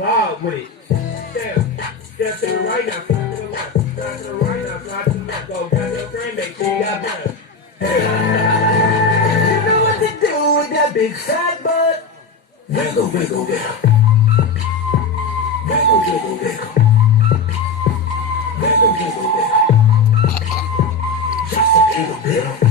Bob with it. Step to the right now, step to the left, step to the right now, step to the left. Go, grab your friend, make sure you got better. You know what to do with that big fat butt? Wiggle, wiggle, wiggle. Wiggle, wiggle, wiggle. Wiggle, wiggle, wiggle. Just a little bit.